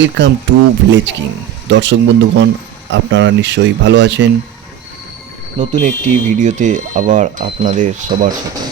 Welcome to village king. দর্শক বন্ধুগণ, আপনারা নিশ্চয়ই ভালো আছেন। নতুন একটি ভিডিওতে আবার আপনাদের সবার সাথে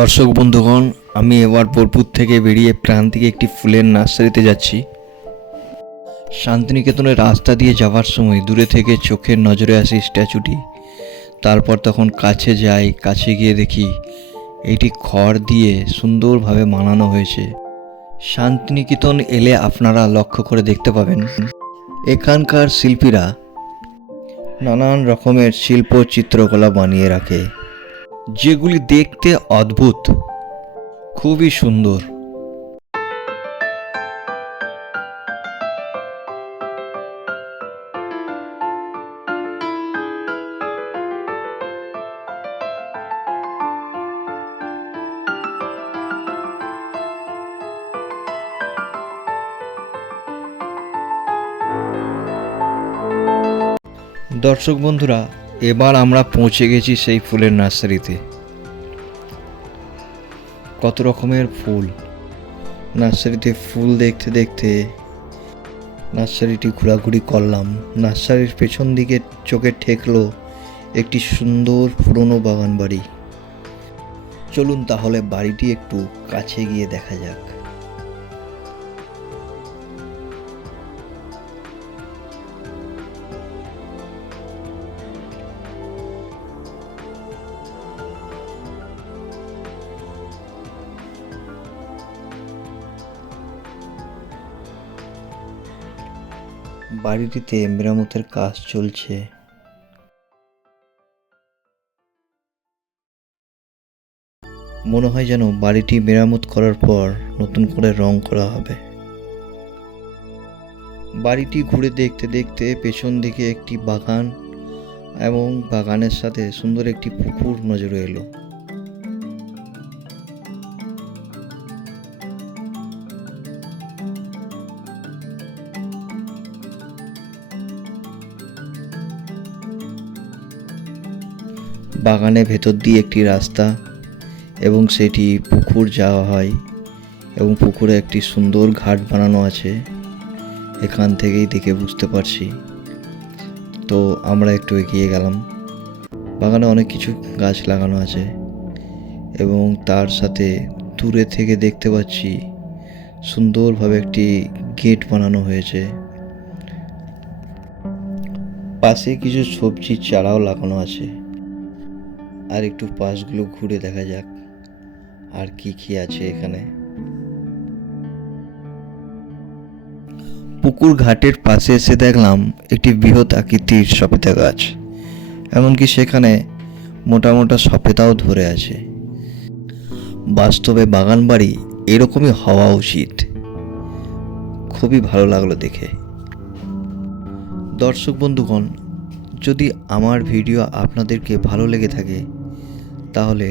দর্শক বন্ধুগণ, আমি এবার বোলপুর থেকে বেরিয়ে প্রান্তিক একটি ফুলের নার্সারিতে যাচ্ছি। শান্তিনিকেতনের রাস্তা দিয়ে যাওয়ার সময় দূরে থেকে চোখের নজরে আসে স্ট্যাচুটি। তারপর তখন কাছে যাই, কাছে গিয়ে দেখি এটি খড় দিয়ে সুন্দরভাবে বানানো হয়েছে। শান্তিনিকেতন এলে আপনারা লক্ষ্য করে দেখতে পাবেন এখানকার শিল্পীরা নানান রকমের শিল্প চিত্রকলা বানিয়ে রাখে, যেগুলি দেখতে অদ্ভুত, খুবই সুন্দর। দর্শক বন্ধুরা, এবার আমরা পৌঁছে গেছি সেই ফুলের নার্সারিতে। কত রকমের ফুল, নার্সারিতে ফুল দেখতে দেখতে নার্সারিটি ঘোরাঘুরি করলাম। নার্সারির পেছন দিকে চোখে ঠেকলো একটি সুন্দর পুরনো বাগান বাড়ি। চলুন তাহলে বাড়িটি একটু কাছে গিয়ে দেখা যাক। বাড়িটিতে মেরামতের কাজ চলছে। মনে হয় যেন বাড়িটি মেরামত করার পর নতুন করে রং করা হবে। বাড়িটি ঘুরে দেখতে দেখতে পেছন দিকে একটি বাগান এবং বাগানের সাথে সুন্দর একটি পুকুর নজরে এলো। বাগানের ভেতর দিয়ে একটি রাস্তা এবং সেটি পুকুর যাওয়া হয়, এবং পুকুরে একটি সুন্দর ঘাট বানানো আছে, এখান থেকেই দেখে বুঝতে পারছি। তো আমরা একটু এগিয়ে গেলাম। বাগানে অনেক কিছু গাছ লাগানো আছে এবং তার সাথে দূরে থেকে দেখতে পাচ্ছি সুন্দরভাবে একটি গেট বানানো হয়েছে। পাশে কিছু সবজির চারাও লাগানো আছে। আর একটু পাশগুলো ঘুরে দেখা যাক আর কি কি আছে এখানে। পুকুর ঘাটের পাশে এসে দেখলাম একটি বৃহৎ আকৃতির সবেদা গাছ, এমনকি সেখানে মোটা মোটা সবেদাও ধরে আছে। বাস্তবে বাগান বাড়ি এরকমই হওয়া উচিত। খুবই ভালো লাগলো দেখে। দর্শক বন্ধুগণ, যদি আমার ভিডিও আপনাদেরকে ভালো লেগে থাকে তাহলে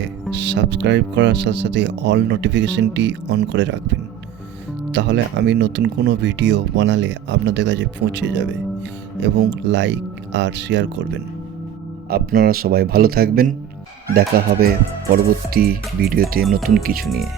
সাবস্ক্রাইব করার সাথে সাথে অল নোটিফিকেশনটি অন করে রাখবেন। তাহলে আমি নতুন কোনো ভিডিও বানালে আপনাদের কাছে পৌঁছে যাবে, এবং লাইক আর শেয়ার করবেন। আপনারা সবাই ভালো থাকবেন। দেখা হবে পরবর্তী ভিডিওতে নতুন কিছু নিয়ে।